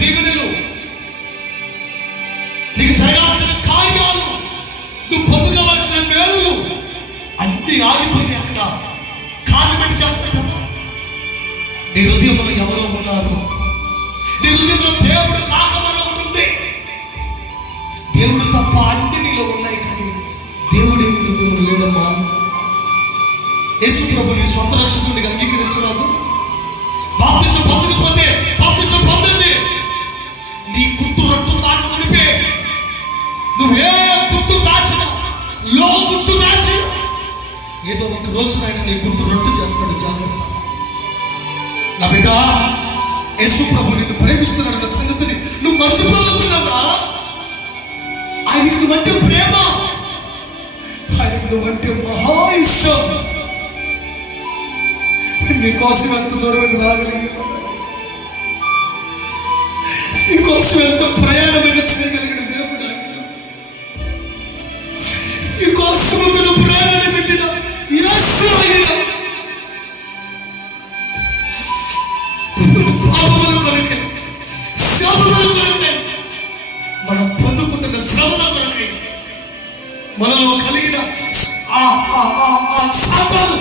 దీవెనలు, నీకు జరగాల్సిన కార్యాలు, నువ్వు పొందుకోవాల్సిన మేలులు అన్ని ఆగిపోయినాయి. అక్కడ కారణం పెట్టి చెప్తాడమ్మా, నీ హృదయంలో ఎవరో ఉన్నారు. నీ హృదయంలో దేవుడు కాక మరొకటి ఉంది. దేవుడు తప్ప అన్ని నీలో ఉన్నాయి, కానీ దేవుడే నీ హృదయంలో లేడమ్మా. యేసు ప్రభుని సొంత రక్షకుడిగా అంగీకరించరాదు. బాప్తిసం పొందకపోతే బాప్తిసం పొందండి. నీ గుట్టు రొట్టు తాకమనిపే, నువ్వే గుట్టు దాచిన, లో గుట్టు దాచిన, ఏదో ఒక రోజునైనా నీ గుట్టు రొట్టు చేస్తాడు. జాగ్రత్త నా బిడ్డ. యేసు ప్రభు నిన్ను ప్రేమిస్తున్నాడన్న సంగతిని నువ్వు మర్చిపోతున్నావా? ఆయనకి నువ్వంటే ప్రేమ, ఆయనకు నువ్వంటే మహా ఇష్టం. నీకోసం ఎంత దూరం రాగలిగిన, నీకోసం ఎంత ప్రయాణమైన చేయగలిగిన దేవుడు ఆయన. నీకోసం తన ప్రాణాన్ని పెట్టిన యేసు ఆయన. పాపముల కొరకై, శాపముల కొరకై, మనం పొందుకుంటున్న శ్రమల కొరకై, మనలో కలిగిన ఆ సాతాను